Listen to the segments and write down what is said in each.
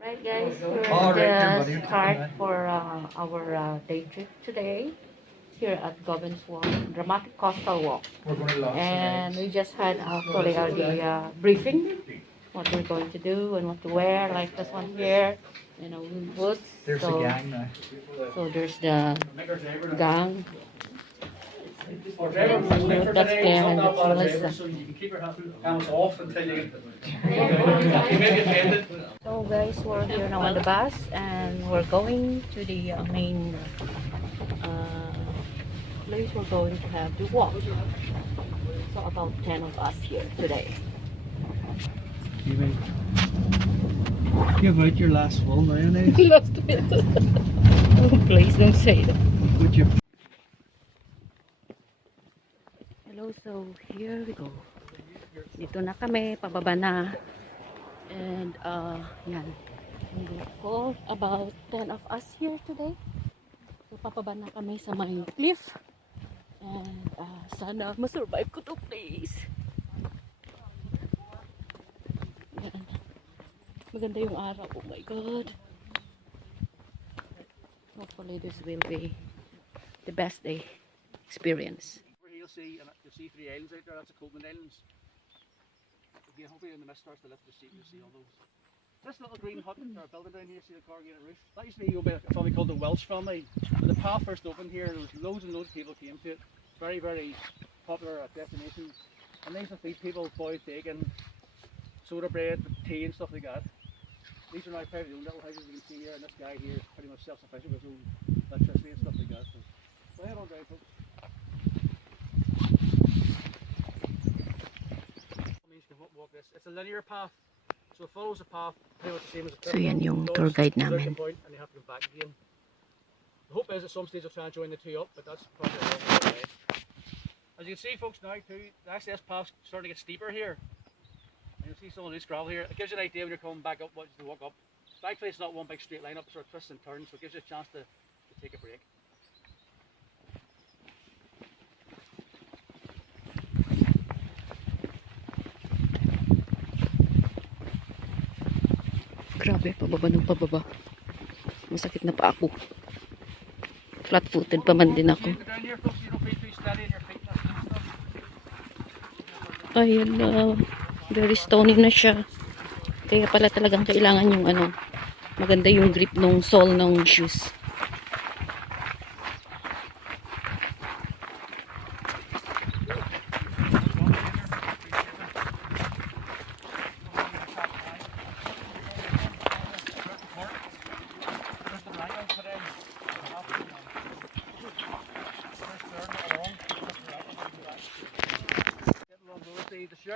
Right, guys, we're at the start for our day trip today here at Gobbins Walk, Dramatic Coastal Walk. And we just had actually the briefing, what we're going to do and what to wear, like this one here, boots. There's a gang now. So there's the gang. Or That's Claire, that's Melissa. so you can keep your hands off until you get So guys, we're here now on the bus and we're going to the main place we're going to have to walk. So about 10 of us here today. Give out your last one, mayonnaise. Lost it. Oh, please don't say that. Would you? Hello, so here we go. Dito na kami, pababa na. And yan. We've about 10 of us here today. So papaba na kami sa may cliff. And sana masurvive ko to, please. Yan. Maganda yung araw. Oh my God. Hopefully this will be the best day experience. You'll see 3 islands out there. That's the Coleman Islands. Again, hopefully when the mist starts to lift, you'll see all those. This little green hut they're building down here, see the corrugated roof. That used to be owned by a family called the Welsh family. When the path first opened here, there was loads and loads of people came to it. Very, very popular destination. And they used to feed people boiled bacon, soda bread, tea and stuff like that. These are now privately owned little houses you can see here, and this guy here is pretty much self-sufficient with his own electricity and stuff like that. So head on down, folks. Walk this. It's a linear path, so it follows the path pretty much the same as a So yan yung tour guide namin. point, and you have to go back again. The hope is at some stage they'll try and join the two up, but that's probably a long way away. As you can see, folks, now too, actually this path's starting to get steeper here. And you'll see some of this gravel here. It gives you an idea when you're coming back up what to walk up. Thankfully it's not one big straight line up, sort of twists and turns, so it gives you a chance to take a break. Grabe, pababa ng pababa. Masakit na pa ako. Flat-footed pa man din ako. Ayun na. Very stony na siya. Kaya pala talagang kailangan yung maganda yung grip ng sole ng shoes.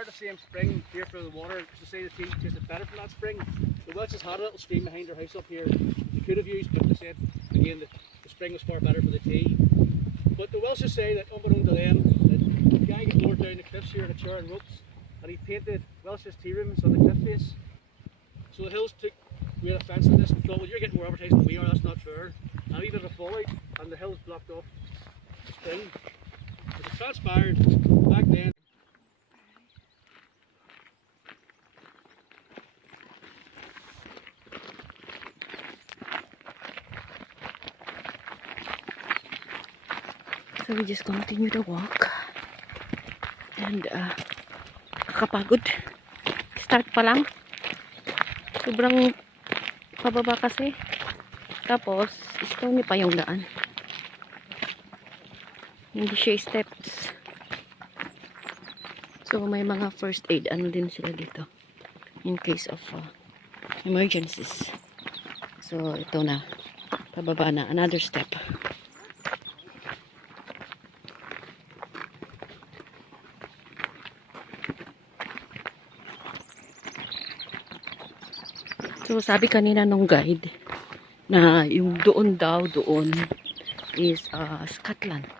The same spring here for the water, because to say the tea tasted better from that spring. The Welsh had a little stream behind their house up here they could have used, but they said again that the spring was far better for the tea. But the Welsh say that unbeknown to them, that the guy got lowered down the cliffs here in a chair and ropes, and he painted Welsh's tea rooms on the cliff face. So the hills took, we had a fence on this and thought, well, you're getting more advertising than we are, that's not fair. And we did a fallout, and the hills blocked off the spring. But it transpired back then. So we just continue to walk. And kakapagod. Start pa lang. Sobrang pababa kasi. Tapos, stone pa yung daan. Hindi siya steps. So may mga first aid din sila dito. In case of emergencies. So ito na. Pababa na. Another step. So sabi kanina nung guide na yung doon is Scotland.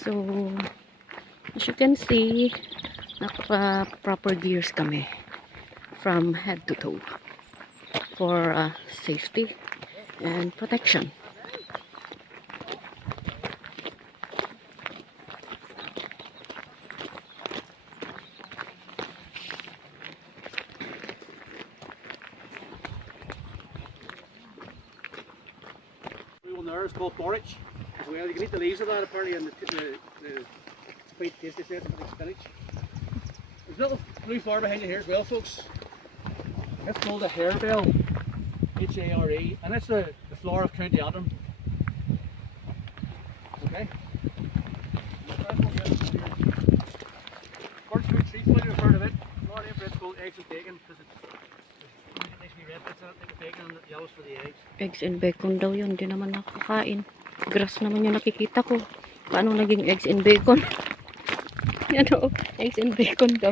So as you can see, naka-proper gears kami from head to toe for safety and protection. is called borage as well. You can eat the leaves of that apparently, and it's quite tasty. It's like spinach. There's a little blue flower behind you here as well, folks. It's called a harebell, H-A-R-E, and it's the flower of County Antrim. Okay. Birchwood tree fly, you've heard of it. More name for it's called eggs and bacon because it makes me red bits in it, like the bacon and the yellows for the eggs. Eggs and bacon daw yun. Hindi naman nakakain. Grass naman yung nakikita ko. Paano naging eggs and bacon? Yan o. Eggs and bacon daw.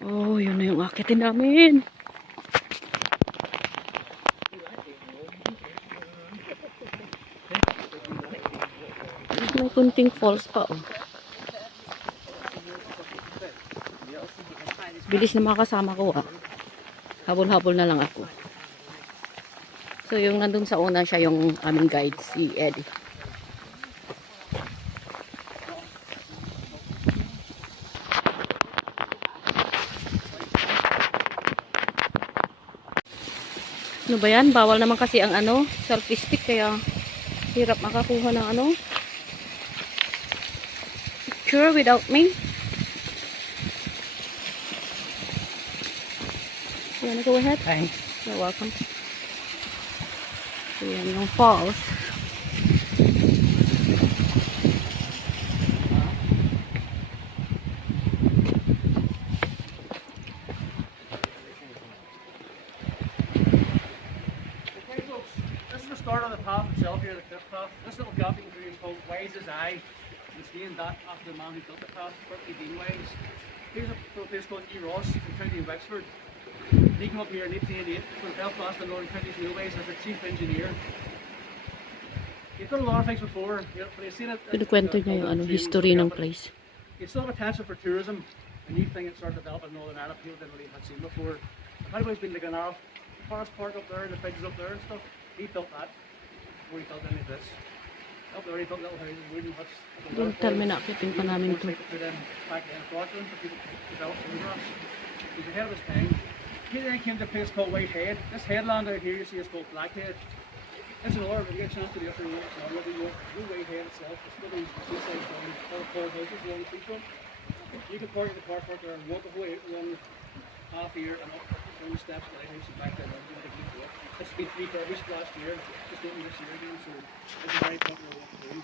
Oh, yun na yung akitin namin. May kunting falls pa oh. Bilis na makasama ko ah. Habol-habol na lang ako. So yung nandun sa una siya yung aming guide, si Eddie. Ano ba yan? Bawal naman kasi ang ano, selfie stick kaya hirap makakuha ng ano. Picture without me. You wanna go ahead? Thanks. You're welcome. So yan yung falls. Start on the path itself here, the cliff path. This little gap you can do is called Wise's Eye. It's named that after the man who built the path, Berkeley Deane Wise. Here's a place called E. Ross in County Wexford. He came up here in 1888 for Belfast and Northern Counties Railways as the chief engineer. He's done a lot of things before, but he's seen it. Pinukwento niya yung ano, history ng place. He saw potential for tourism, a new thing that started to develop in Northern Ireland people didn't really have seen before. Everybody's been like an narrow forest park up there and the bridges up there and stuff. He built that before he built any of this. Up there he built little houses, wooden huts. Don't tell me na akitin pa namin to. Back then, Scotland for people to develop photographs. He was ahead of his time. He then came to a place called Whitehead. This headland out here you see is called Blackhead. It's an order, if you get a chance to do it for it's an order, no Whitehead itself. It's got these seaside towns, all tall houses along the seafront. You can park in the car park there and walk the whole way out along half here and up down the steps to the house and back there. It's been refurbished last year, just opened this year again, so it's a very popular walk to do.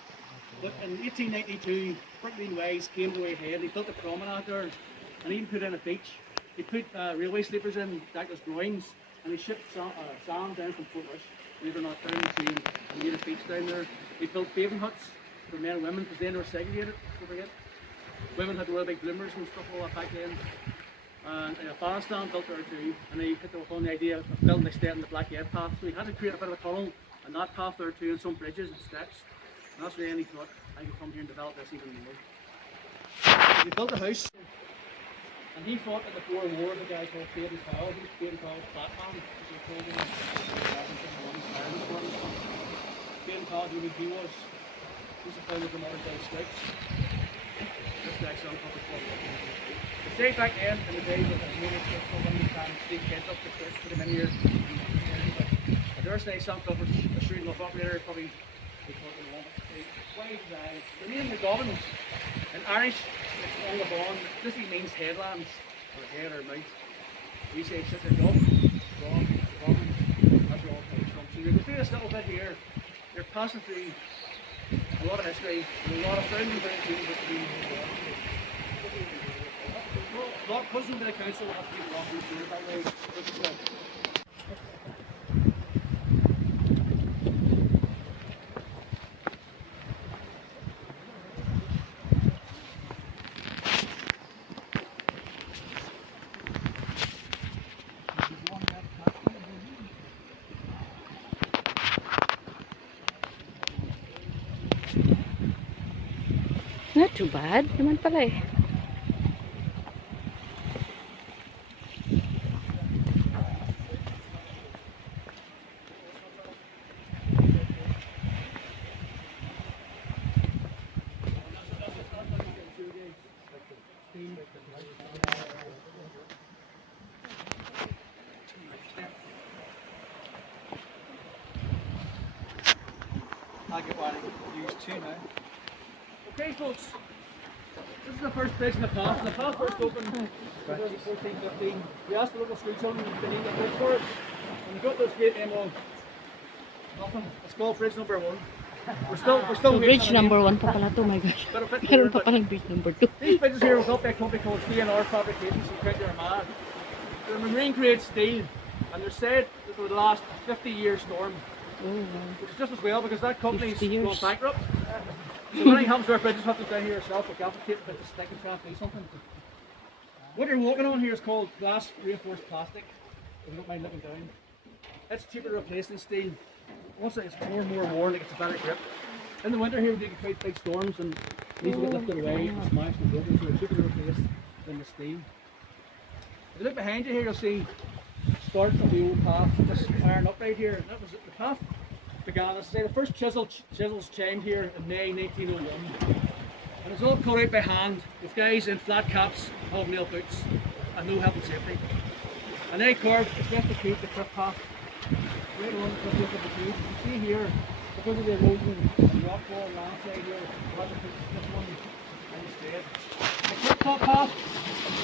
But in 1892, Berkeley Deane Wise came to Whitehead. He built a promenade there and he even put in a beach. He put railway sleepers in, Douglas groins, and he shipped sand down from Fort Rush, believe it or not, down the sea and made a beach down there. He built bathing huts for men and women because then they were segregated, don't forget. Women had to wear big bloomers and stuff all that back then. And a bandstand built there too, and he hit upon the idea of building and extending the Blackhead path. So he had to create a bit of a tunnel and that path there too, and some bridges and steps. And that's when he thought I could come here and develop this even more. He built a house, and he fought in the Boer War with a guy called Baden Powell. He was Baden Powell's Batman, as they called him. Baden Powell knew who he was. He's the founder of the modern day Scouts. This guy's son called the say back then in the days of the movie when you can take kids up to church, put them in here. But there's a some covers a shooting off operator probably they call it the name of Gobbins in Irish it's on Gobán. This means headlands or head or mouth. We say shit or dog, Gobbins, that's where all comes from. So you're going through this little bit here, you're passing through a lot of history and a lot of founding very things that we not cousin to the council will have to be walking through that way. Not too bad naman pala eh. get one used too now. Okay, folks. This is the first bridge in the path. The path first opened in 2014-15. We asked the local school children if they need a bridge for it. And we got this great name on. Nothing. It's called bridge number 1. We're still So waiting bridge on a name. number 1 pa pala to, my gosh. But a bit Meron more, pa but palang bridge number 2. these bridges here were built by a company called D&R Fabrications in County Armagh. They're marine grade steel, and they're said that they would last a 50-year storm. Oh, wow. Which is just as well because that company's 50 years. gone bankrupt. So when anything happens to our bridges, have to go down here yourself, like gavel tape, but to stick and try and do something. What you're walking on here is called glass reinforced plastic, if you don't mind looking down. It's cheaper to replace than steel. Once it's more and more worn, it gets a better grip. In the winter here we do get quite big storms and these will get lifted away and smashed and broken, so it's cheaper to replace than the steel. If you look behind you here, you'll see start of the old path, this iron upright here. That was the path began, as I say, the first chisels chimed here in May 1901. And it's all cut out by hand with guys in flat caps, hobnail boots, and no health and safety. And they carved, it's just to keep the cliff path right along the cliff of the trees. You can see here, because of the erosion and rock wall and landslide here, we had to put this one instead. The cliff top path,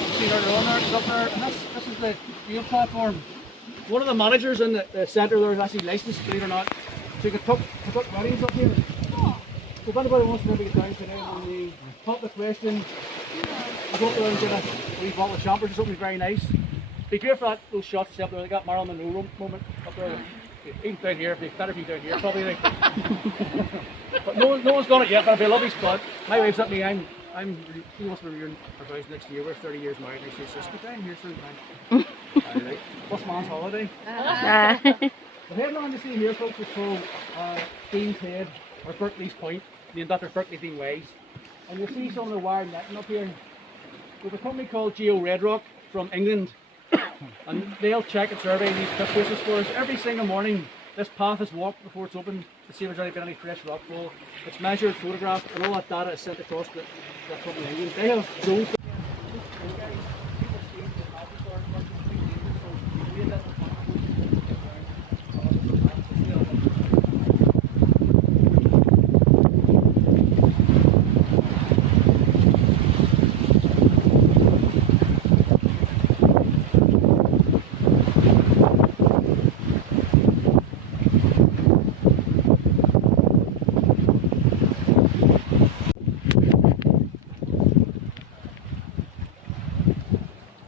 you can see earlier on there, it's up there, and this is the field platform. One of the managers in the centre there is actually licensed, believe it or not, so you can tuck weddings up here. So if anybody wants to maybe get down today on the pop the question, you go up there and get a wee bottle of champers or something very nice. Be great for those shots up there. They got Marilyn Monroe moment up there. Even down here, it'd be better if you down here probably. Like. But no one's done it yet, but it'll be a lovely spot. My wife's up me, she wants to be rearing our vows next year. We're 30 years married, and she says, "Go down here soon, man." Right. What's man's holiday? The headland you see here, folks, is called Deane's Head, or Berkeley's Point, named after Berkeley Deane Wise. And you'll see some of the wire netting up here. There's a company called Geology from England, and they'll check and survey these cliff faces for us every single morning. This path is walked before it's open to see if there's been any fresh rockfall. It's measured, photographed, and all that data is sent across to that company in England. They have drones.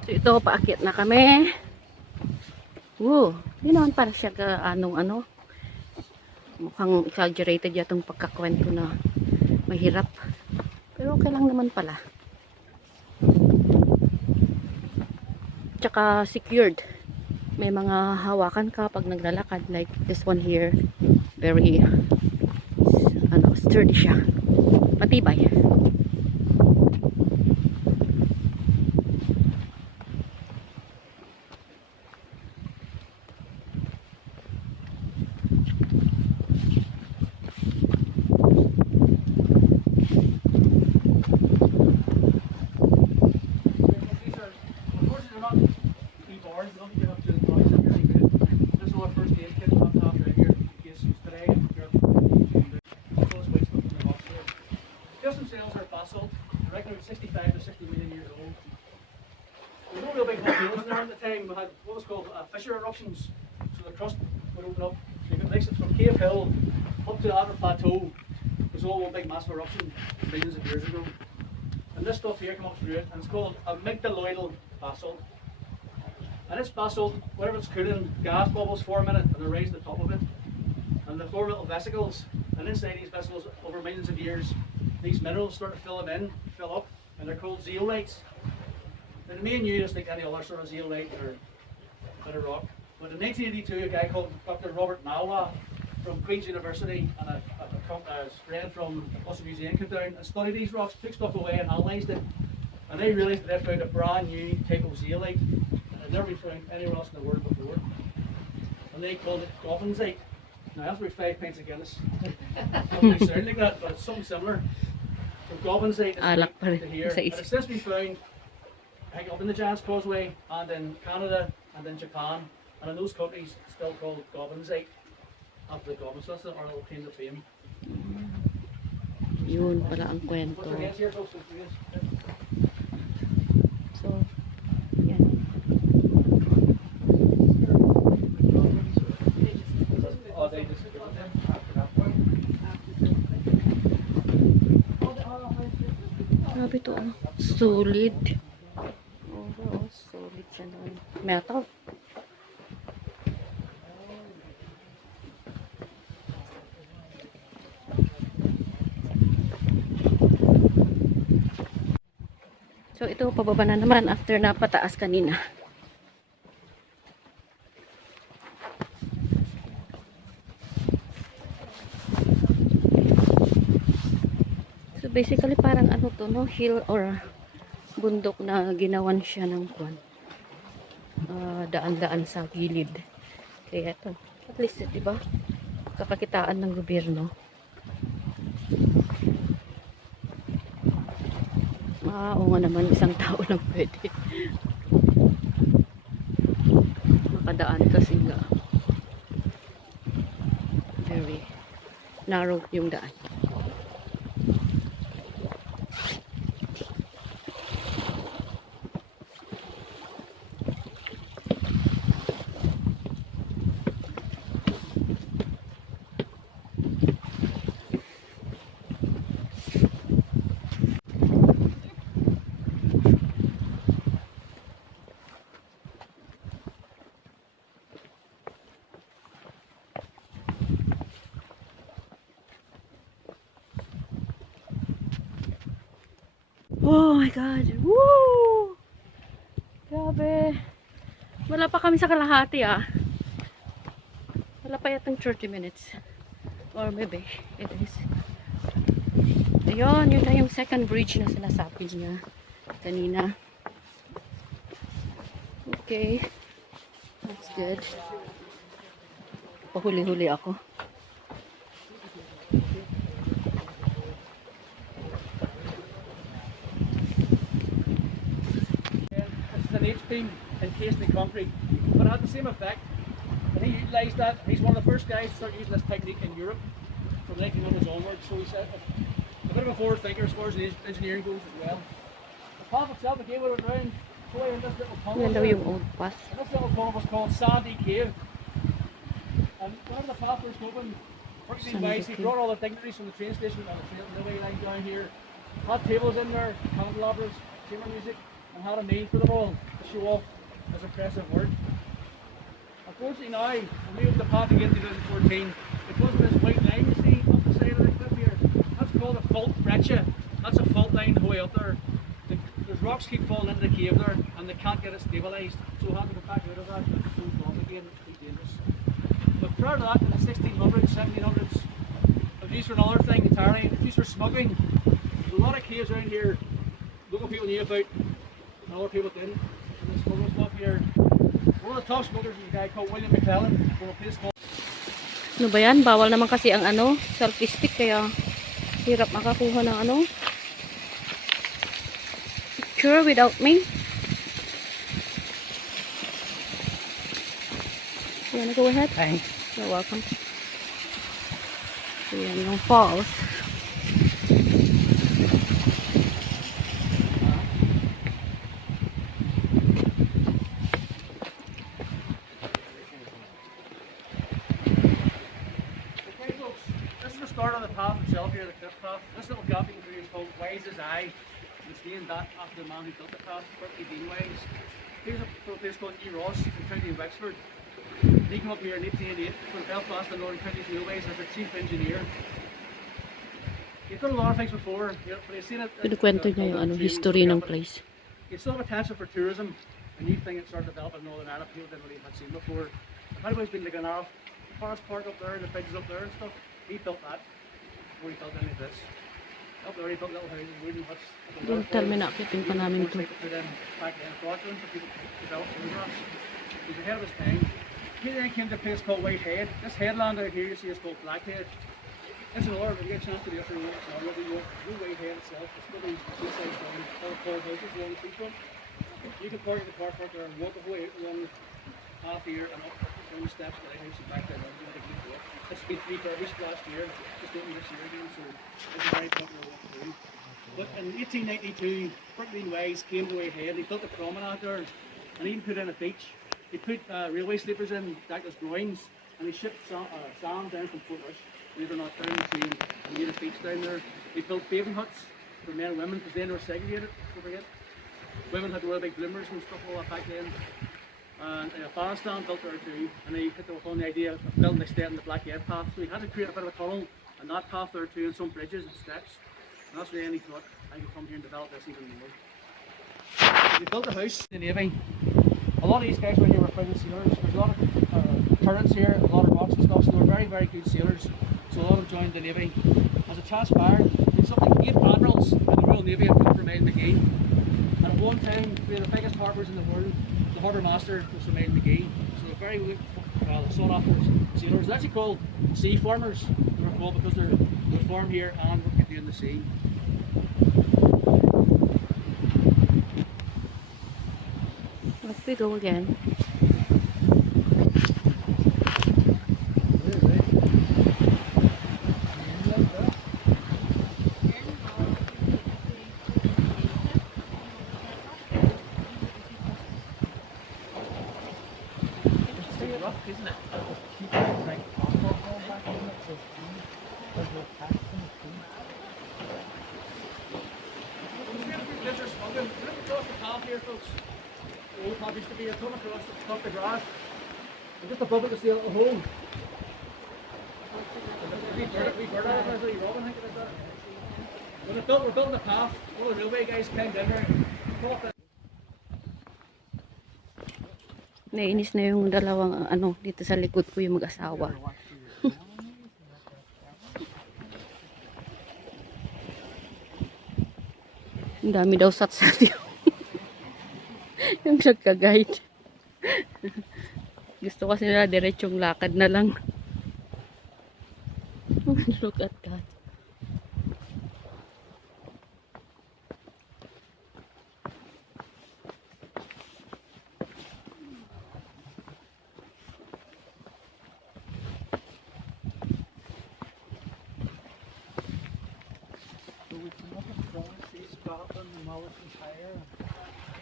Ito, paakyat na kami. Woo, yun naman para siya ano. Mukhang exaggerated yatong pagkakwento na mahirap. Pero okay lang naman pala. Tsaka secured. May mga hawakan ka pag naglalakad, like this one here. Very sturdy siya. Matibay. Just themselves are basalt. They're reckoned 65 to 60 million years old. There was no real big volcanoes in there at the time. We had what was called fissure eruptions. So the crust would open up. So you could mix it from Cave Hill up to the Antrim Plateau. It was all one big massive eruption millions of years ago. And this stuff here came up through it, and it's called amygdaloidal basalt. And this basalt, whenever it's cooling, gas bubbles form in it, and they rise to the top of it. And they form little vesicles. And inside these vesicles, over millions of years, these minerals start to fill up, and they're called zeolites. Now, the main use is like any other sort of zeolite or bit of rock. But in 1982, a guy called Dr. Robert Malwa from Queen's University and a friend from the Coastal Museum came down and studied these rocks, took stuff away and analysed it. And they realised that they found a brand new type of zeolite that had never been found anywhere else in the world before. And they called it Gobbinsite. Now that's about 5 pints of Guinness. Doesn't really sound like that, but it's something similar. So Gobbinsite is to here. And it's since been found, I think, up in the Giant's Causeway and in Canada and in Japan. And in those countries, it's still called Gobbinsite after the Gobbins. That's our little claim to fame. Yun pala ang kwento. Put your hands here, folks. So, yan. Oh, they just Grabe to, oh. Solid. Oh, solid siya naman. Metal. So, ito, pababa na naman after na pataas kanina. So, basically, parang ano to, no? Hill or bundok na ginawan siya ng kwan. Daan-daan sa gilid. Kaya ito, at least, diba? Kapakitaan ng gobyerno. Oo nga naman, isang tao lang pwede. Makadaan kasi nga very narrow yung daan. Oh my God! Woo! Grabe! Wala pa kami sa kalahati ah. Wala pa yatang 30 minutes. Or maybe it is. Ayun, yun na yung second bridge na sinasabi niya kanina. Okay. That's good. Pahuli-huli ako. an H-beam encased in concrete, but it had the same effect. And he utilised that. He's one of the first guys to start using this technique in Europe from 1900s onwards. So he's a bit of a forward thinker as far as engineering goes as well. The path itself, again, we went around in this little tunnel. Yan daw yung old path. And this little tunnel was called Sandy Cave. And whenever the path was open, Berkeley Deane Wise, he brought all the dignitaries from the train station on the railway line down here. Had tables in there, candelabras, chamber music, and had a meal for them all to show off his impressive work. Unfortunately now, when we opened the path again in 2014, because of this white line you see up the side of the cliff here, that's called a fault breccia. That's a fault line the way up there. There's rocks keep falling into the cave there, and they can't get it stabilised, so we had to go back out of that and close off again. It's pretty dangerous. But prior to that, in the 1600s, 1700s, these were another thing entirely. These were smuggling. There's a lot of caves around here local people knew about, and other people didn't. And this smuggling stuff here. One of the top smugglers is a guy called William McClellan from a place called... Ano ba yan? Bawal naman kasi ang ano, selfie stick, kaya hirap makakuha ng ano. Picture without me. You wanna go ahead? Thanks. You're welcome. So yan yung falls. This is the start of the path itself here, the cliff path. This little gap you can see is called Wise's Eye. It's named that after the man who built the path, Berkeley Deane Wise. Here's a place called E. Ross in County Wexford. He came up here in 1888 for Belfast and Northern Counties Railways as the chief engineer. He's done a lot of things before, but he's seen it. Pinukwento niya yung ano, history ng place. He still have potential for tourism, a new thing that started developing in Northern Ireland people didn't really have seen before. By the way, it's been like an hour forest park up there, the bridges up there and stuff. He built that before he built any of this. Up there he built little houses, wooden huts. Don't tell me na akitin pa namin to. Back then, Scotland for people to develop photographs. He's ahead of his time. He then came to a place called Whitehead. This headland out here you see is called Blackhead. It's an order, if you get a chance to do it for the Whitehead itself. It's really seaside town, all tall houses along the seafront. You can park in the car park there and walk the whole way along half here and up down the steps to the house and back there. It's been refurbished last year, just opened this year again, so it's a very popular walk through. But in 1892, Berkeley Deane Wise came to Wayhead. He built a promenade there, and he even put in a beach. He put railway sleepers in, Douglas groins, and he shipped sand down from Fort Rush, believe it or not, down the sea, and made a beach down there. He built bathing huts for men and women, because then they were segregated, don't forget. Women had to wear big bloomers and stuff all that back then. And Afghanistan built there too, and they hit upon the idea of building extending the Blackhead path. So he had to create a bit of a tunnel and that path there too, and some bridges and steps. And that's when he thought I could come here and develop this even more. He built a house in the Navy. A lot of these guys were here were private sailors. There's a lot of turrets here, a lot of rocks and stuff, so they were very, very good sailors. So a lot of them joined the Navy. As it transpired, there's something like 8 admirals in the Royal Navy have come from Island Magee. And at one time, we had the biggest harbours in the world. The harbour master was from Island Magee. So they're very sought after sailors. They're actually called sea farmers. They were called because they farm here and work in the sea. Let's we go again. Isn't it? Across the path here, folks. The old path used to be a ton across the top of the grass. And just above it to see a little hole. We bird out of it, really Robin, I think it is that. When we're building the path, one of the railway guys came down here. Nainis na yung dalawang ano dito sa likod ko yung mag-asawa. Ang dami daw sat-sat yung nagka-guide. Gusto kasi nila diretsong lakad na lang. Look at that.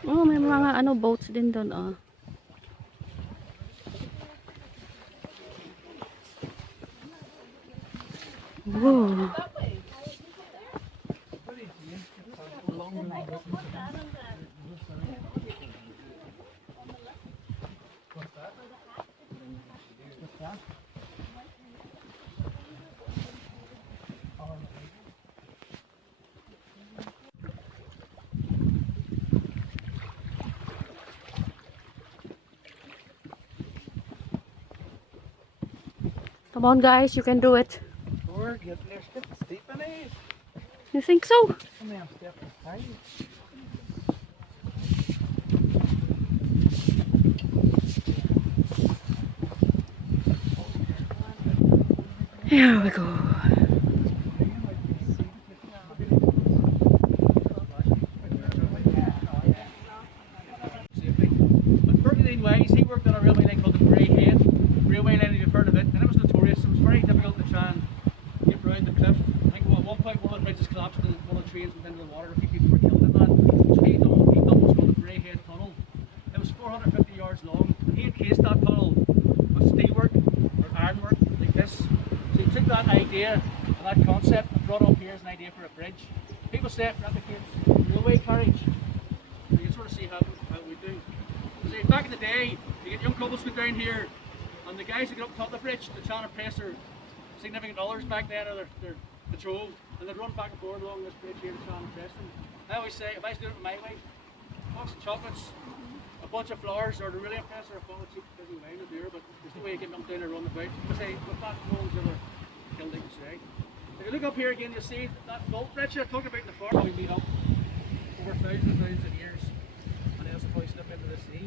Oh, may mga ano boats din doon, oh. Whoa. Come on, guys, you can do it. Or get there, step steep in it. You think so? Come here, step aside. Here we go. Berkeley Deane Wise, he worked on a railway line called the Head railway line, if you've heard of it, and it was notorious. It was very difficult to try and get around the cliff. I think at one point one of the bridges collapsed and one of the trains went into the water. A few people were killed in that. So he built what's called the Head Tunnel. It was 450 yards long, and he encased that tunnel with steelwork or ironwork like this. So he took that idea and that concept and brought it up here as an idea for a bridge. People say it replicates railway carriage. So you can sort of see how we do. So back in the day, you get young couples go down here, and the guys who get up top of the bridge, they're trying to press their significant others back then, or their betrothed, and they'd run back and forth along this bridge here to try and press them. I always say, if I was doing it my way, box of chocolates, a bunch of flowers, or to really impress her, a bottle of cheap fizzy wine or beer, but there's no way you get them down and run about. I say, with that rolls ever killed, they can say. If you look up here again, you'll see that vault bridge I talked about in the farm. We meet up over thousands and thousands of years, and else will probably slip into the sea.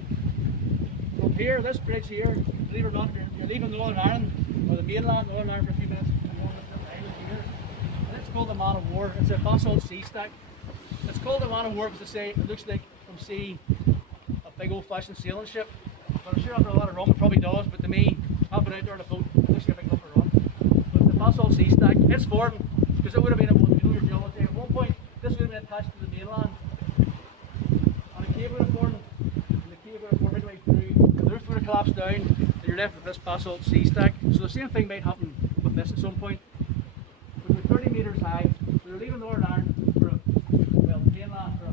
From here, this bridge here, believe it or not, you're leaving Northern Ireland, or the mainland Northern Ireland for a few minutes, and you're on this island here. And it's called the Man of War. It's a basalt sea stack. It's called the Man of War because they say it looks like from sea a big old fashioned sailing ship. But I'm sure after a lot of rum it probably does, but to me, half an out there on a boat, it looks like a big lump of rum. basalt sea stack. It's formed because it would have been your geology. At one point, this would have been attached to the mainland, and a cave would have formed, and the cave would have formed midway through. The roof would have collapsed down, and you're left with this basalt sea stack. So the same thing might happen with this at some point. But we're 30 metres high. So they're leaving Northern Ireland for a mainland for a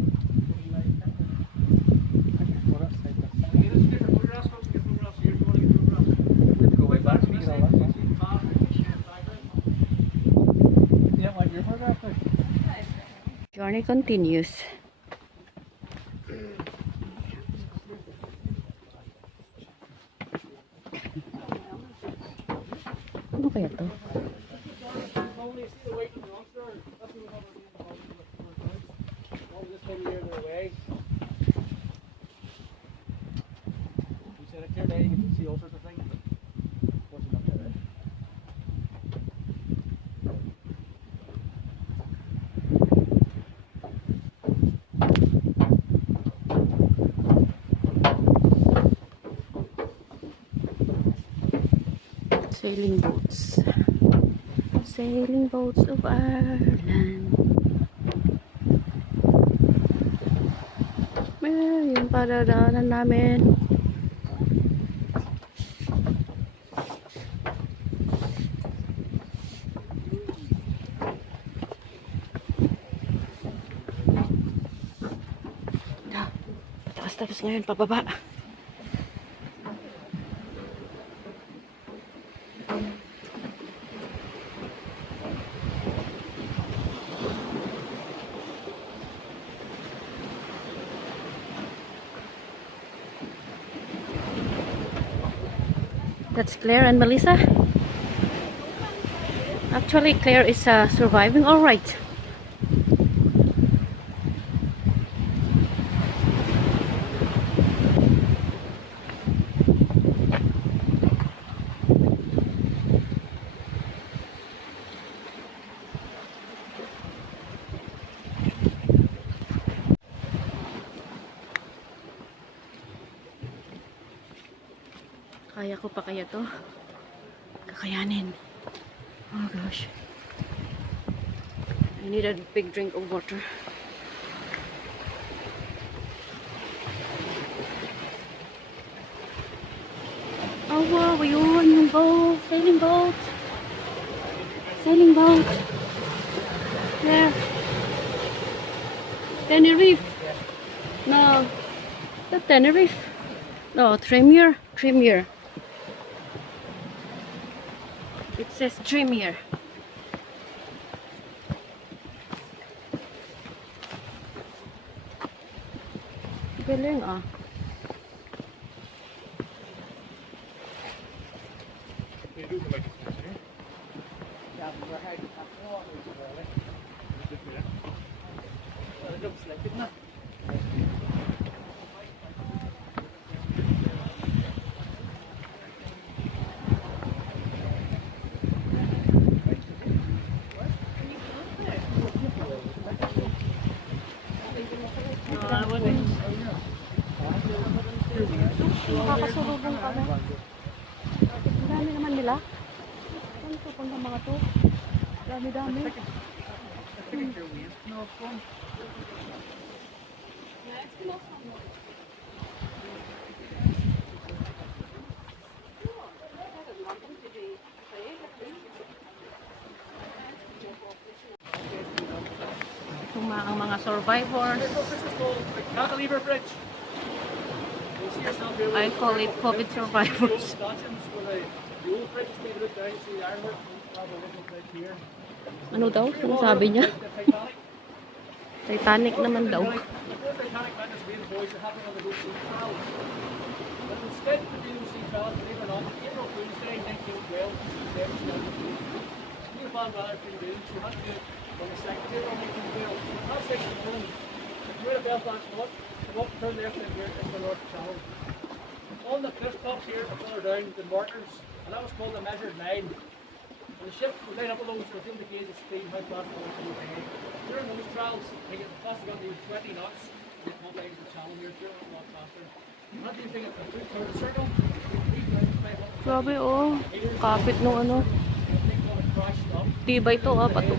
this is different photographs, folks. Get photographs here if you want to get photographs. We have to go way back to get all that. Yeah, like your photograph there. Journey continues. Ano kaya to? Sailing boats of Ireland. Yung padadaanan namin. Tapos ngayon pababa. That's Claire and Melissa. Actually, Claire is surviving all right. Kaya ko pa kaya to? Kakayanin. Oh gosh. I need a big drink of water. Oh wow, yun yung boat. Sailing boat. Sailing boat. There. Tenerife. No. The Tenerife. No, Tremere. Tremere. It says Tremere. Galing ah. Nakakasulubong kami. Ang dami naman nila. Ano ito pang mga to? Dami-dami. Itong mga survivors. I call it COVID survivors. Ano daw? Ano sabi niya? Titanic naman daw. We're at Belfast, what turn left and we're in the North Channel. On the cliff tops here, further down, the markers, and that was called the measured line. And the ship was line up with those to indicate the speed, how fast it was to go ahead. During those trials, they get the fast got to 20 knots, they can't raise the channel here, during a lot faster. Not do you think it's a good third circle? Grabe oh, kapit nung ano. They call it crashed up. Tibay to ah, pato.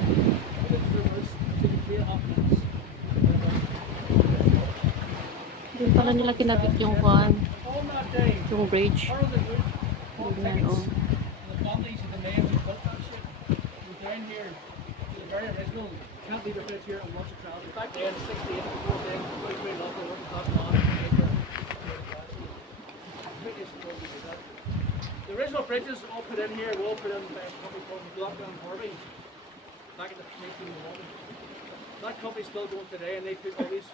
Doon pala nila kinabit yung one, yung bridge. Yan, oh. Can't leave a bridge here and watch a crowd. Back then, 68, before then, very lovely, working class man. The original bridges all put in here were all put in by a company called Gobán back in the 1901. That company's still going today, and they put all these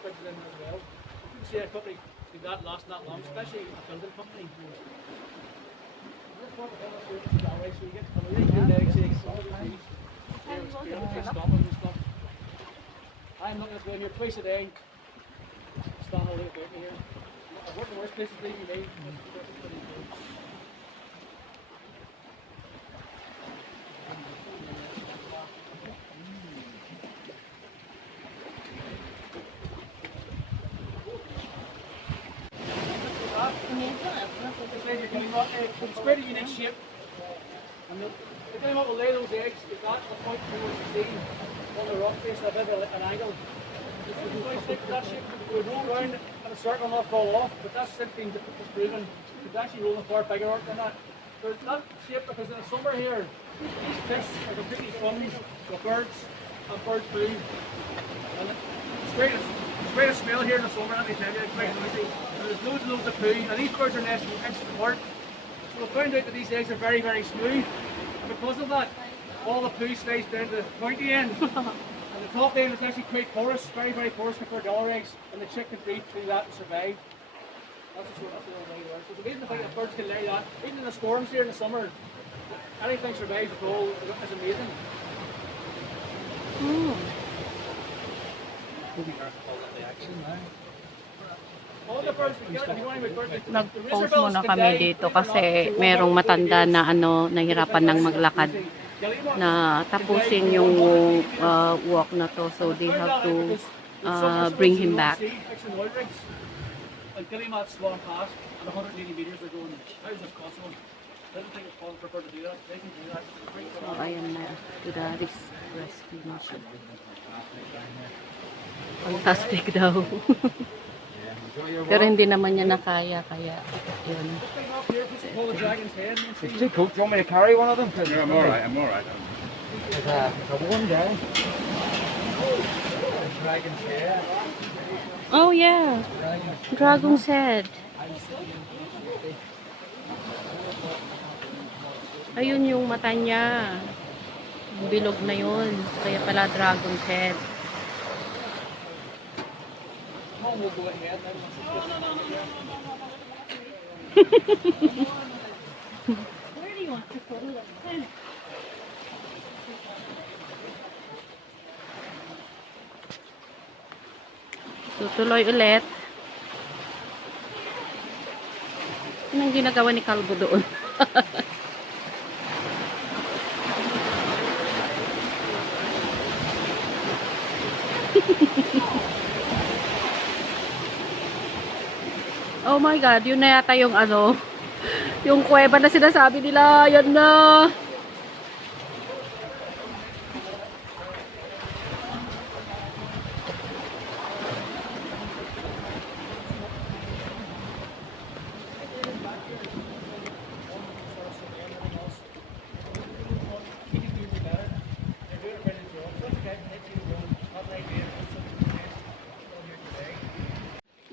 bridges in as well. You couldn't see a company do that lasting that long, especially a building company. This one was almost doing it that way, so you get a really good leg shakes, all the trees. I'm looking at doing here twice a day. Stand a little bit here. I've worked in worse places than you need. It's quite a unique shape. And the time what will lay those eggs is that the point towards the sea on the rock face a bit of an angle. It's quite thick, that shape would roll around in a circle and not fall off, but that's simply proven it's actually rolling far bigger arc than that. So it's not shape because in the summer here, these fish are completely fun with birds and bird food. And it's great to smell here in the summer, let me tell you, it's quite noisy. And there's loads and loads of poo, and these birds are nesting inches apart. So we found out that these eggs are very, very smooth, and because of that, all the poo stays down to the pointy end. And the top end is actually quite porous, very, very porous compared to other eggs, and the chick can breathe through that and survive. That's the way it works. So the reason the fact that birds can lay that, even in the storms here in the summer, anything survives at all is amazing. All the birds we get, if you want to birds, Nag-pause muna kami dito kasi merong matanda na nahirapan ng maglakad na tapusin yung walk na to, so they have to bring him back. Like getting that swan past and 180 meters are going, how is this possible? I don't think it's possible for a bird to do that. They can do that. So ayan na, Daddy's rescue mission. Fantastic daw. Pero hindi naman niya nakaya, kaya yun. It's too cool. Do you want me to carry one of them? No, I'm alright, I'm alright. It's a warm day. Dragon's head. Oh yeah, dragon's head. Ayun yung mata niya. Bilog na yun. Kaya pala dragon's head. Where do you want to put it? Tutuloy ulit. Anong ginagawa ni Kalbo doon? Oh my God, yun na yata yung yung kuweba na sinasabi nila. Yan na.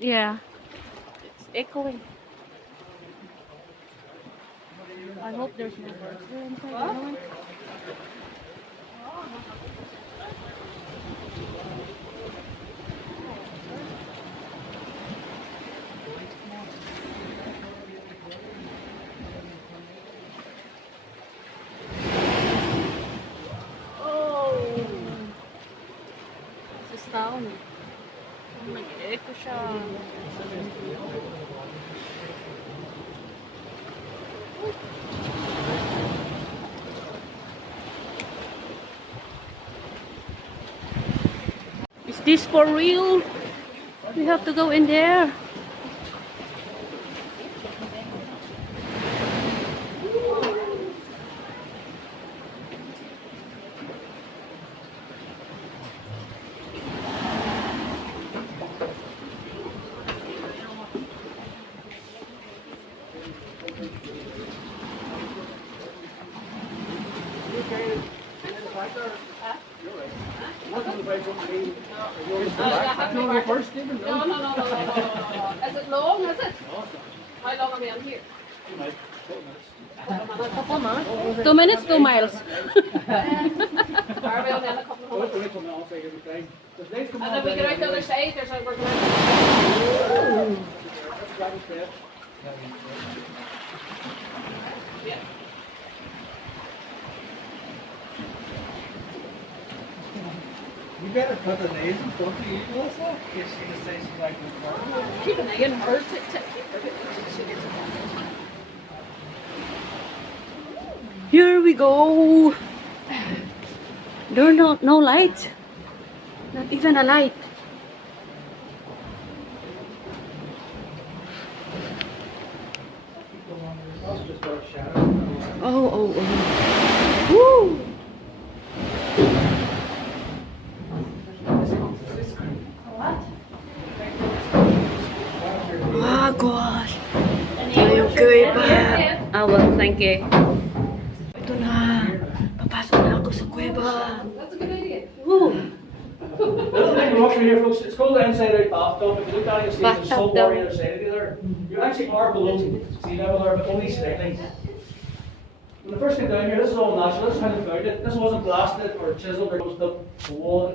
Yeah. It's echoing. I hope there's no birds there inside. Oh! This is sound. Nag-echo siya. Is this for real? We have to go in there. Is it long, is it? How long are we on here? 2 minutes, 2 miles. Are we only on a couple of minutes? And then we get out the other side, there's how we're going Yeah. You better cut the nails and stuff to eat, Melissa. If she decides she's like this. Keep an eye on her. Here we go. There's no light. Not even a light. Oh. Woo! Ah, gosh. Tayo kuweba. Ah, well, thank you. Ito na. Papasok na ako sa kuweba. That's a good idea. Woo! It's called the inside out bathtub. If you look down, you'll see there's Bathtub salt down. water either side of you there. You actually are below sea level there, but only slightly. When the first came down here, this is all natural. This is how they found it. This wasn't blasted or chiseled or closed up the wall.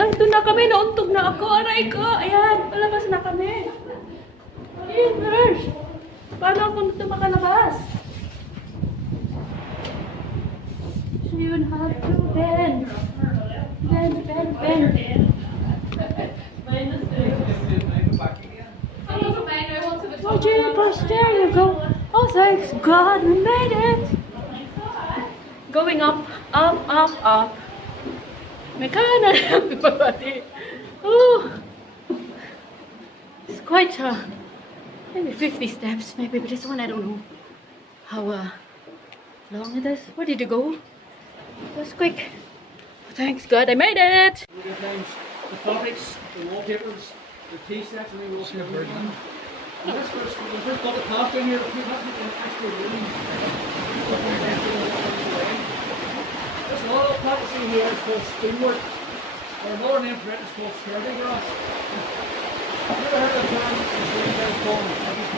Nandun na kami, nauntog na ako. Aray ko, ayan, palabas na kami. Ayan, nurse. Paano ako nito makalabas? So you have to bend. Bend. Oh, jeepers, there you go. Oh, thanks God, we made it. Going up. Mekana. Oh, it's quite maybe 50 steps, maybe, but this one I don't know how long it is. Where did you go? It was quick. Thanks God, I made it. The fabrics, the wallpapers, the tea sets, and the wallpaper. And this first, when we first got the path down here, we had to actually really. This little part you see here is called spoonwork, or another name for it is called skirting grass. Have you ever heard of the term in guys called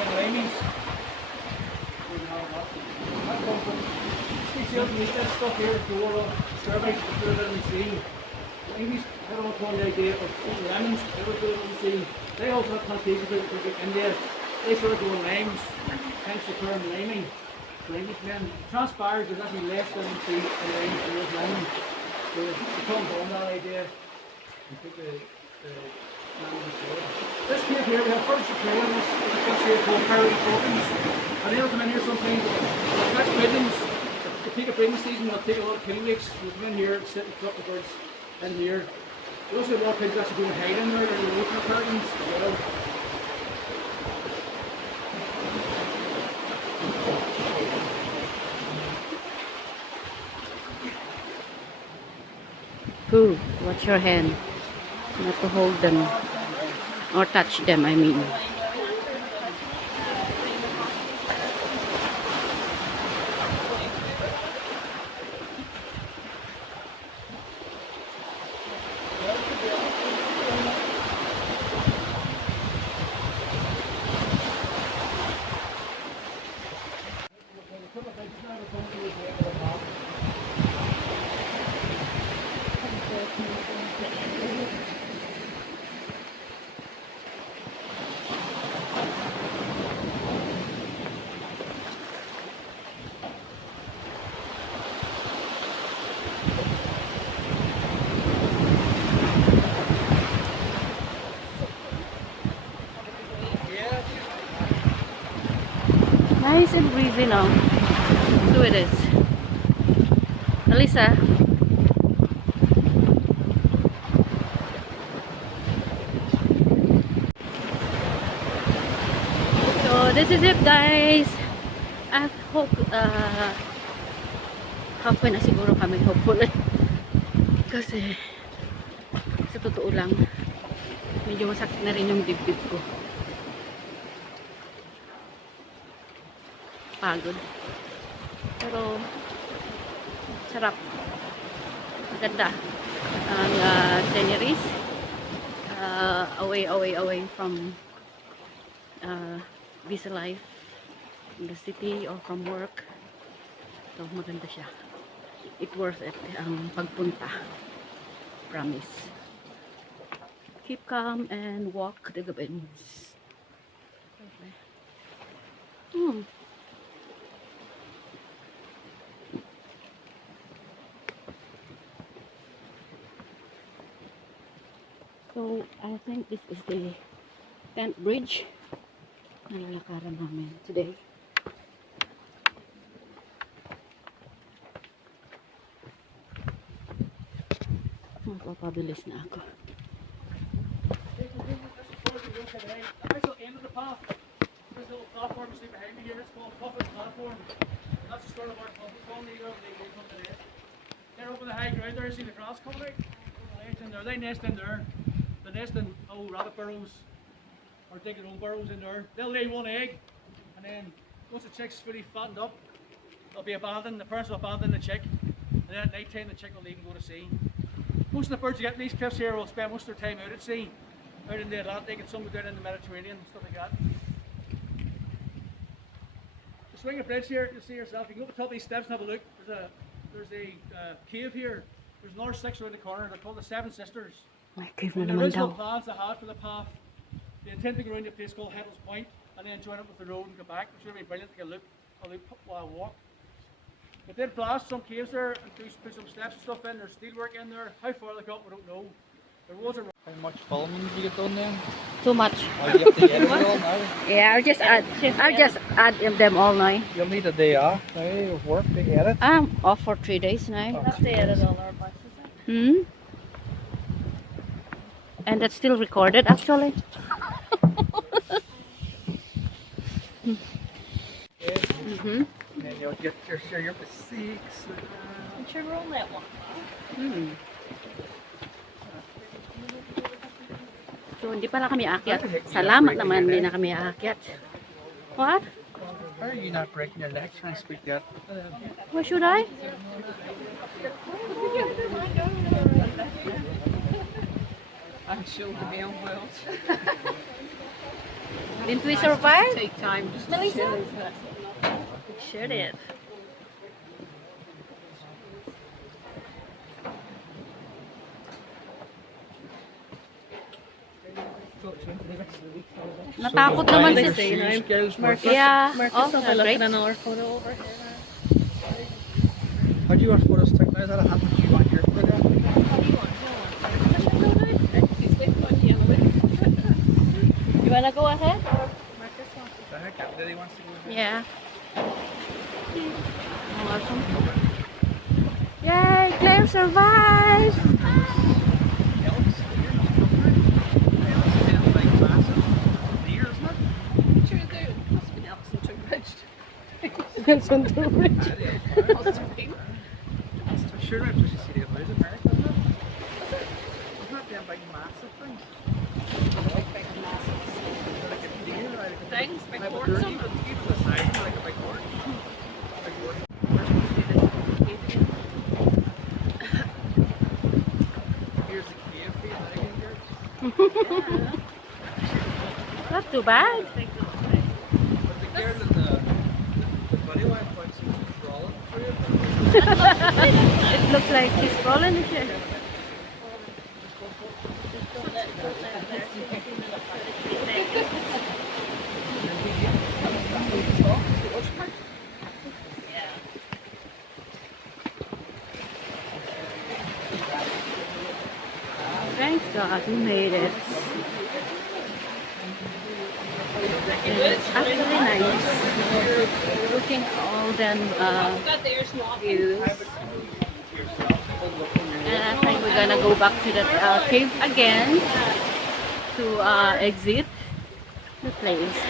acclaimings? That comes from we need this stuff here for surveys to put it in the sea. The English had all the idea of lemons, they were put it in the sea. They also have plantations in India. They started growing limes, hence the term liming. So English men transpired there's actually less than in the sea in limes and there's lemons. So they come on that idea and put the lemon ashore. This cave here, we have birds of prey on this here called Berkeley Gobbins. And they'll come in here sometimes, they'll catch pigeons. To peak of breeding season, they'll take a lot of kitty weeks. They'll come in here, sit and pluck the birds in here. We also have a lot of pigs actually go and hide in there, they're away from the curtains as well. Pooh, watch your hand. Not to hold them or touch them, I mean. Nice and breezy now. So it is. Alisa. So this is it, guys. I hope halfway na siguro kami, hopefully. Kasi sa totoo lang medyo masakit na rin yung dibdib ko. nakakapagod. Pero sarap. Maganda. Ang Tenerife. Away from busy life in the city or from work. So maganda siya. It worth it ang pagpunta. Promise. Keep calm and walk the Gobbins. Okay. So, I think this is the tent bridge na lalakaran namin today. Magpapabilis na ako. That's the end of the path. There's a little platform you see behind me here. It's called Puffin Platform. That's the start of our puppet colony there. They come to this. They're up on the high ground there. You see the grass coming out? In there. They nest in there. They nest in rabbit burrows or dig their own burrows in there. They'll lay one egg, and then once the chick's fully fattened up, they'll be abandoned. The parents will abandon the chick, and then at night time the chick will leave and go to sea. Most of the birds you get in these cliffs here will spend most of their time out at sea, out in the Atlantic, and some go down in the Mediterranean and stuff like that. The swing of bridge here, you'll see yourself. You can go up the top of these steps and have a look. There's a cave here. There's another 6 around the corner. They're called the Seven Sisters. Ay, cave na The naman original daw. plans they had for the path, they intend to go around a place called Headland's Point and then join up with the road and go back, which would be brilliant to get a loop while I walk. But they'd blast some caves there and put some steps and stuff in. There's steelwork in there. How far they got, we don't know. The roads are. How much filming did you get done then? Too much. Oh, you have to edit it all now. Yeah, I'll just add them all now. You'll need a day off now of work to edit. I'm off for 3 days now. We'll have to edit all our buses. And that's still recorded actually. And then you'll get your share up to 6. I'm sure we're on that one. So hindi pala kami aakyat. Salamat naman hindi na kami aakyat. What? Why are you not breaking your neck trying to speak that? Why should I? I'm sure the meal will Didn't we survive? take time just to Melissa? chill. It sure did. Natakot naman They si say, you know, Yeah. Marcus Oh, will be great. looking at another photo over here. How do you want photos taken now? Is that a habit you want your photograph? You wanna go ahead? The heck, Daddy wants to go ahead. Yeah. Awesome. Yay, Claire survived! Elks? Elks is in like massive deer, isn't it? Sure do. Must have been elks and Tunbridge. That's on the bridge. Must have been. I'm sure I'm supposed to see the America, isn't it? Isn't it them big massive things? Big massive They're like a deer, like a things, big like a horns. bird, even the size of like a big horse. Big horse. We're supposed to do this in the cave. Here's the cave for you, now you can hear. Not too bad. But the girl in the bunny line points to crawling through it. It looks like she's crawling, is it? Thank God we made it. And it's actually nice. Looking at all them views. And I think we're gonna go back to that cave again to exit the place.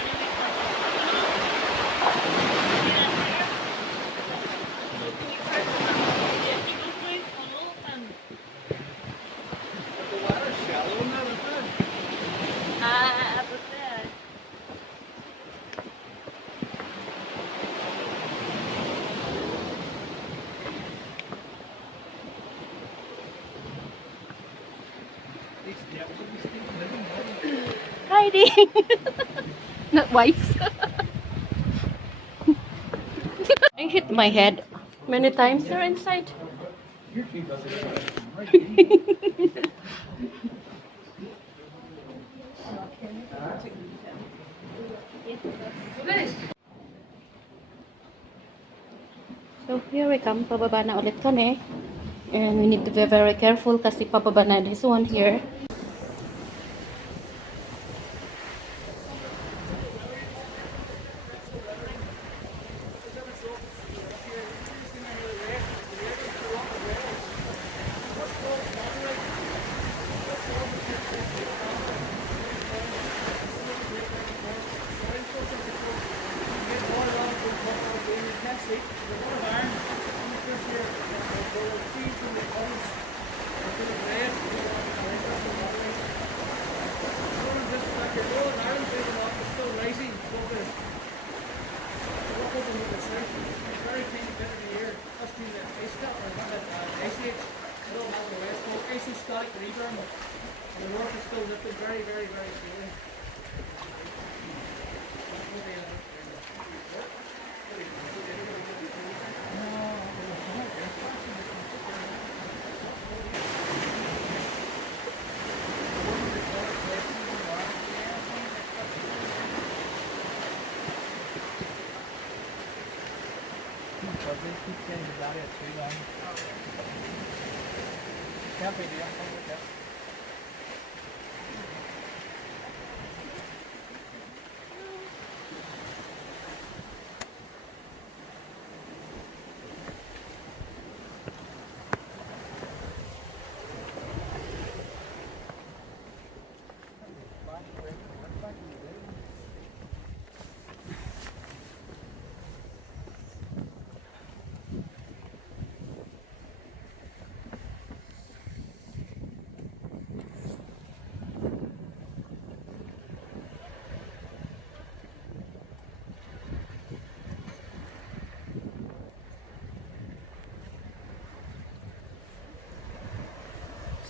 The water's shallow in that, isn't it? sliding. Not wipes. I hit my head many times there inside. So here we come, pababa na ulit kami. And we need to be very careful kasi pababa na this one here.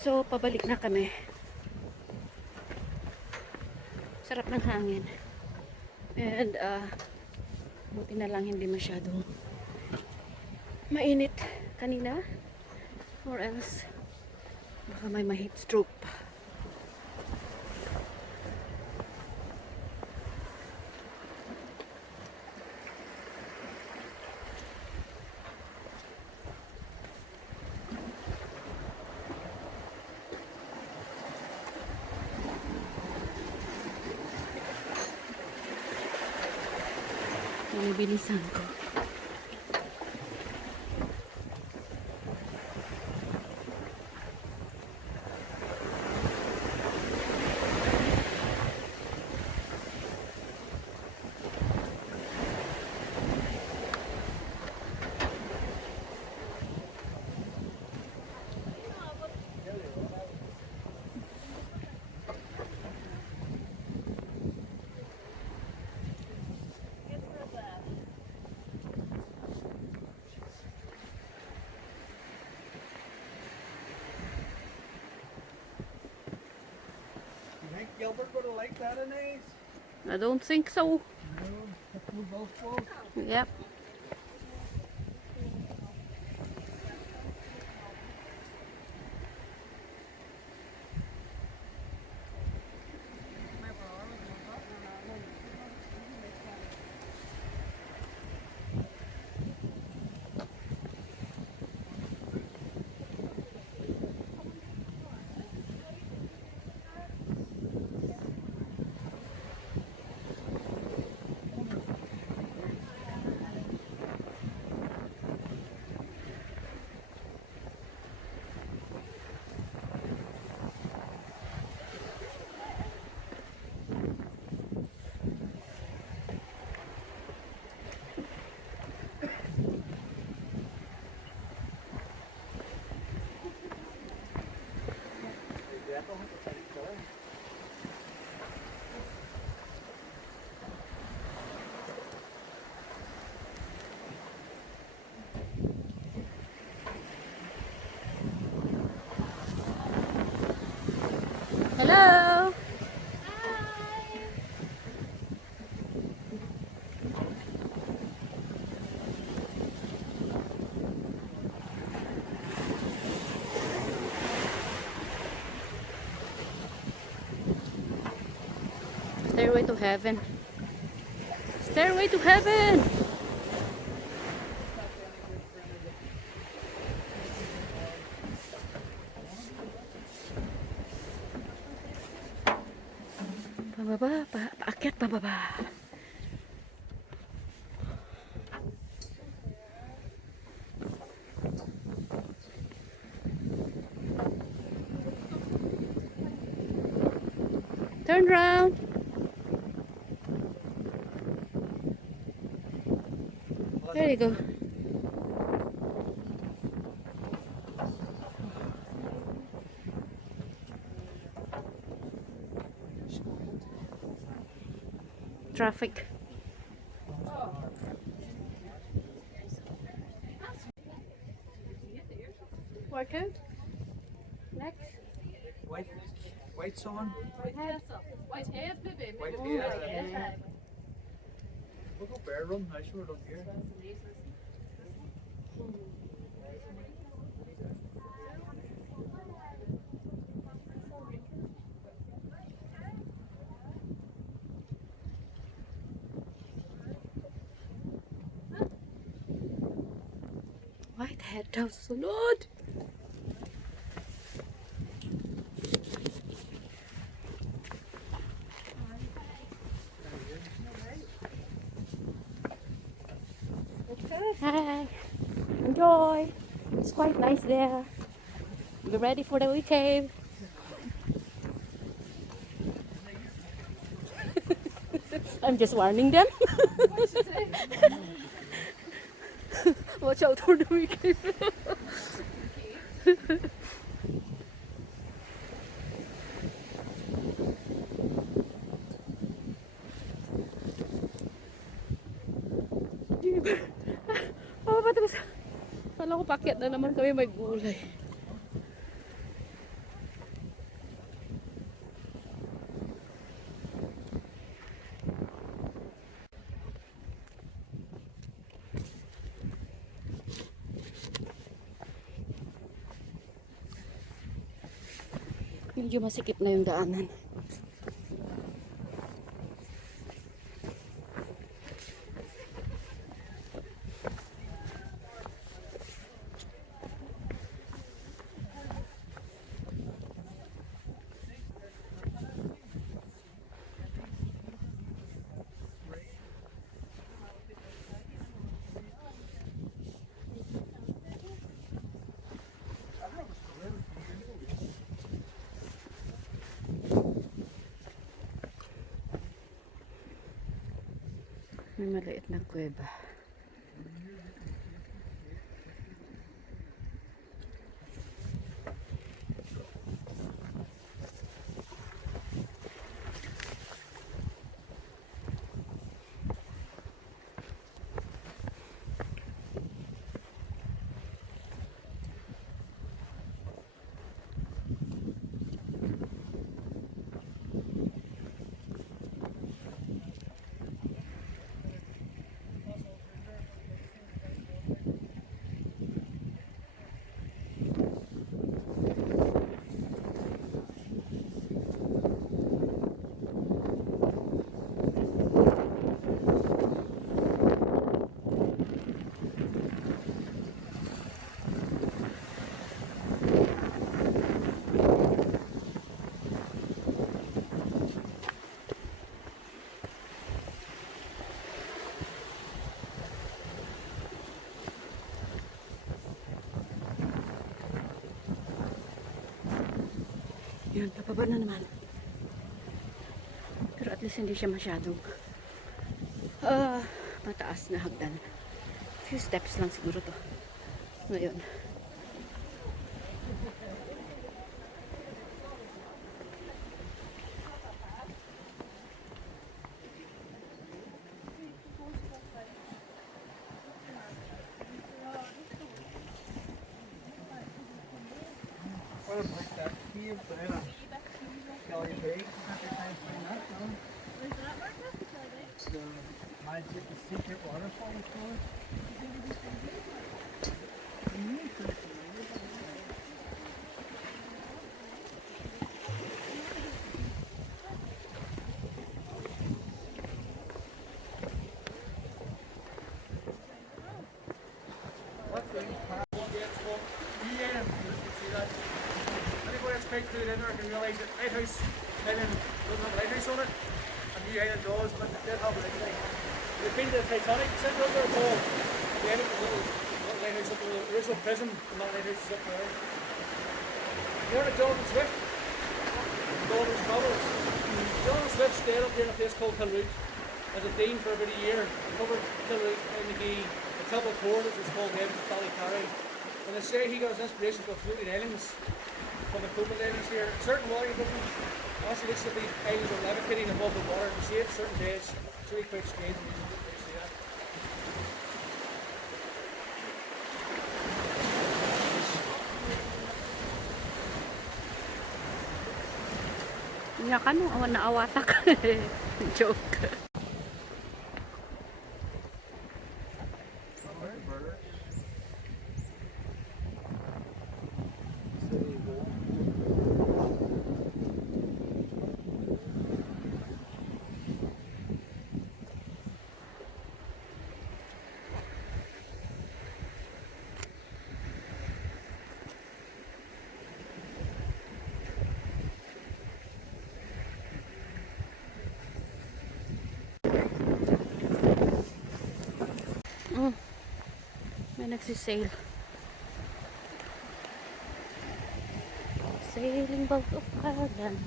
So, pabalik na kami. Sarap ng hangin. And, buti na lang hindi masyadong mainit kanina. Or else, baka may ma-heat stroke pa. Bilisan ko. Gilbert would have liked that in A's. I don't think so. We're both close. Yep. Stairway to heaven. Stairway to heaven! Pababa, paakyat pababa. Turn round. There you go. Traffic. Workout. Next. White's on. White head. White head, maybe. White Maybe. head. We'll go bear run. I sure don't care. Whitehead daw sunod. Hi. Enjoy. It's quite nice there. Be ready for the weekend. I'm just warning them. Watch out for the weekend. Oh, patapos. Kala ko pakyat na naman kami, may gulay. Medyo masikip na yung daanan. May maliit na kuweba. Yun, papaba na naman. Pero at least hindi siya masyadong mataas na hagdan. Few steps lang siguro to. Ngayon. Magic secret waterfall before. flew in there, I didn't realise that Lighthouse Island doesn't have a lighthouse on it. A new island does, but it did have a lighthouse. We've been to the Titanic Centre up there, Paul. The end of the little lighthouse up there, there is no prism, and that lighthouse is up there. You heard of Jonathan Swift? Gobbins travels. Jonathan Swift stayed up here in a place called Route as a dean for about a year. He covered Route, Island Magee, the Temple Court, which was called Headland, Ballycarry. And they say he got his inspiration from floating islands, from the Cobán Islands here. Certain water movement actually looks like these islands are levitating above the water. You see it certain days. It's really quite strange when you see that. Nga ka no, awan na awatak. Joke. May nagsisail. Sailing boat of Ireland.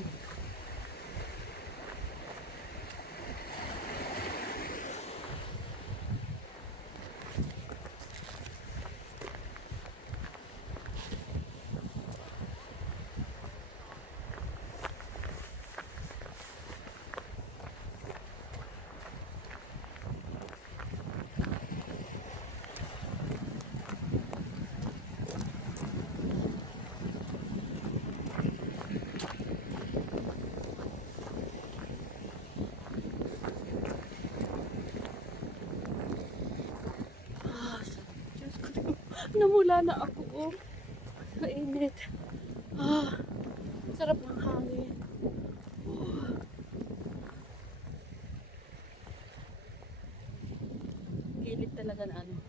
Namula na ako, oh. Mainit. Sarap ng hangin. Gilid talaga na ano,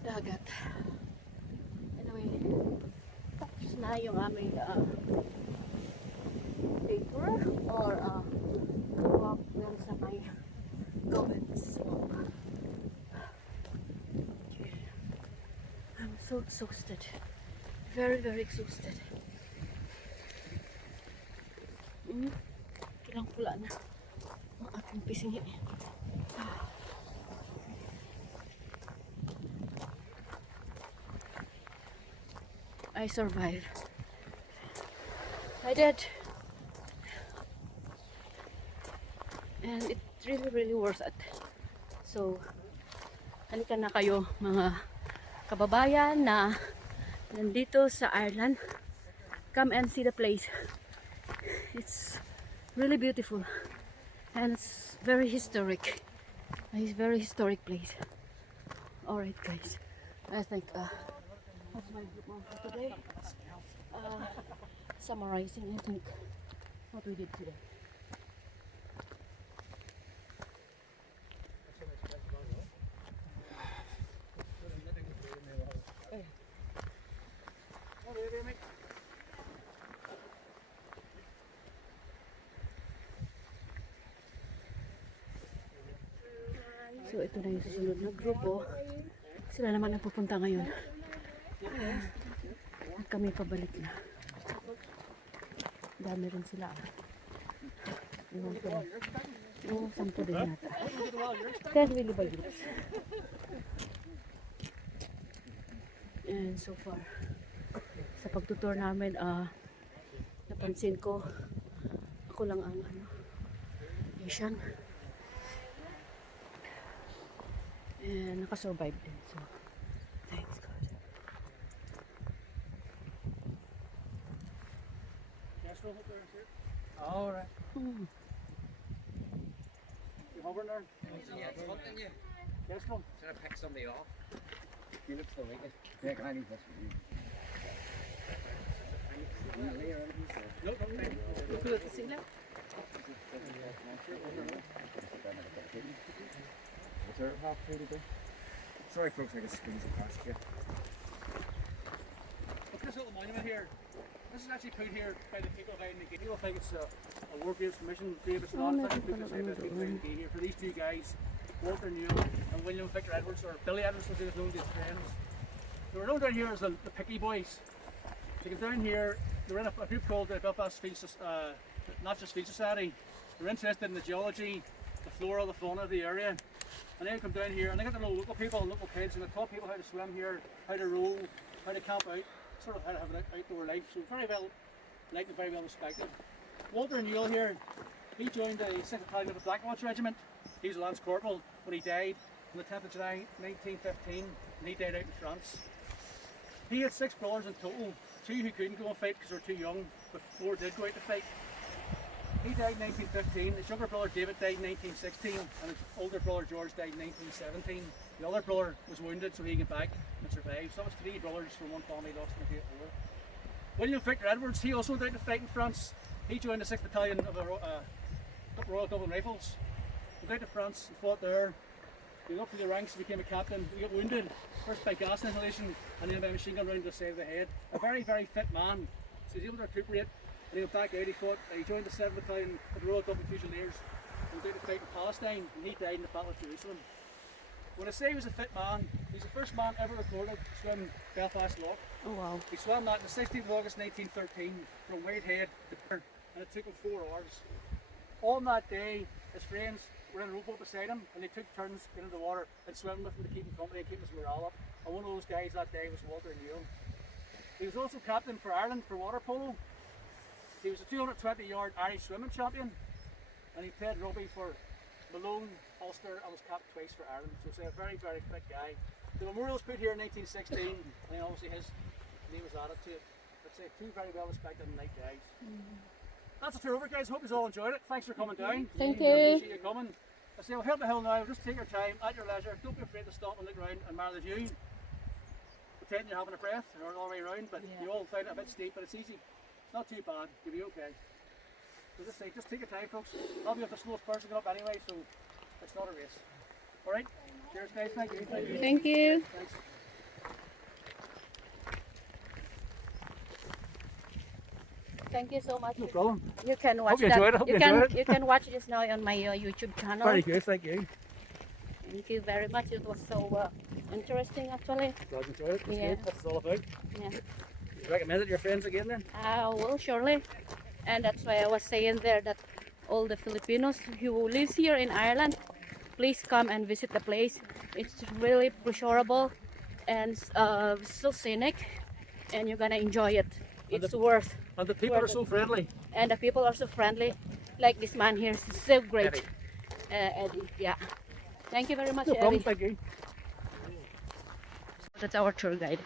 dagat. Anyway, tapos na yung aming paper or walk lang sa may Gobbins. I'm so exhausted. Very, very exhausted. Kailang pula na ang aking pisngi. I survived. I did. And it's really, really worth it. So, halika na kayo mga kababayan na nandito sa Ireland. Come and see the place. It's really beautiful and it's very historic. It's a very historic place. Alright guys, I think that's my group for today. Summarizing I think what we did today. So ito na yung susunod na grupo. Sila naman ang pupunta ngayon. At kami pabalik na. Dami rin sila. Iwan ko na. Oo, 10 din yata. 10 really by groups. And so far, sa pagtutour namin, napansin ko, ako lang ang Asian. And nakasurvive din. So, thanks God. Alright. Mm. You hovering there? Yeah, it's hunting you. Yes, come. Trying to pick somebody off. You look so wicked. Yeah, can I leave this with you? No, thank you. Look at the sila. Is there half free to go? Sorry folks, I can squeeze it past you. Look at this little monument here. This is actually put here by the people of Island Magee. People think it's a War Graves Commission grave. It's Oh, not. no, It's actually people put don't this know Island Magee here for these two guys, Walter Newell and William Victor Edwards, or Billy Edwards, as he was known to his friends. They were known down here as the Picky Boys. So you come down here, they were in a group called the Belfast Field, not just Field Society. They were interested in the geology, the flora, the fauna of the area. And they would come down here and they got to know local people and local kids, and they taught people how to swim here, how to row, how to camp out, sort of how to have an outdoor life. So very well liked and very well respected. Walter Newell here, he joined the 6th Battalion of the Black Watch Regiment. He was a Lance Corporal when he died on the 10th of July 1915, and he died out in France. He had 6 brothers in total, 2 who couldn't go and fight because they were too young, but 4 did go out to fight. He died in 1915, his younger brother David died in 1916, and his older brother George died in 1917. The other brother was wounded, so he came back and survived. So it was 3 brothers from one family lost in the Great War. William Victor Edwards, he also went out to fight in France. He joined the 6th Battalion of the Royal Dublin Rifles. Went out to France and fought there. He went up through the ranks, became a captain. He got wounded, first by gas inhalation and then by a machine gun round to the side of the head. A very, very fit man. So he was able to recuperate. And he went back out, he joined the 7th Battalion of the Royal Dublin Fusiliers. He went out to fight in Palestine, and he died in the Battle of Jerusalem. When I say he was a fit man, he's the first man ever recorded to swim Belfast Loch. Oh wow. He swam that on the 16th of August 1913 from Whitehead to Perth, and it took him 4 hours. On that day, his friends were in a rowboat beside him, and they took turns into the water and swimming with him to keep him company and keep his morale up. And one of those guys that day was Walter Newell. He was also captain for Ireland for water polo. He was a 220-yard Irish swimming champion, and he played rugby for Malone, Ulster, and was capped twice for Ireland. So he's a very, very fit guy. The memorial was put here in 1916, and then obviously his name was added to it. I'd say 2 very well respected and nice guys. That's the tour over, guys. Hope you all enjoyed it. Thanks for coming down. Thank I you. appreciate you coming. I say, well, head to the hill now. Just take your time, at your leisure. Don't be afraid to stop and look around and admire the view. Pretend you're having a breath or all the way around, but you all find it a bit steep, but it's easy. It's not too bad. You'll be okay. So just take your time, folks. I'll be with the slowest person going up anyway, so it's not a race. All right. Cheers, guys. Thank you. Thank you. Thank you. Thanks. Thank you so much. No problem. You can watch Hope you that. enjoyed it. Hope you enjoyed it. You can watch this now on my YouTube channel. Very good. Thank you. Thank you very much. It was so interesting, actually. Glad you enjoyed it. That's Yeah. good. That's what it's all about. Yeah. You recommend it to your friends again then? Well, surely. And that's why I was saying there that all the Filipinos who lives here in Ireland, please come and visit the place. It's really pleasurable and so scenic, and you're gonna enjoy it. And It's worth. And the people are so friendly. And the people are so friendly. Like this man here is so great. Eddie. Eddie, yeah. Thank you very much, No problem. Eddie. Thank you. That's our tour guide.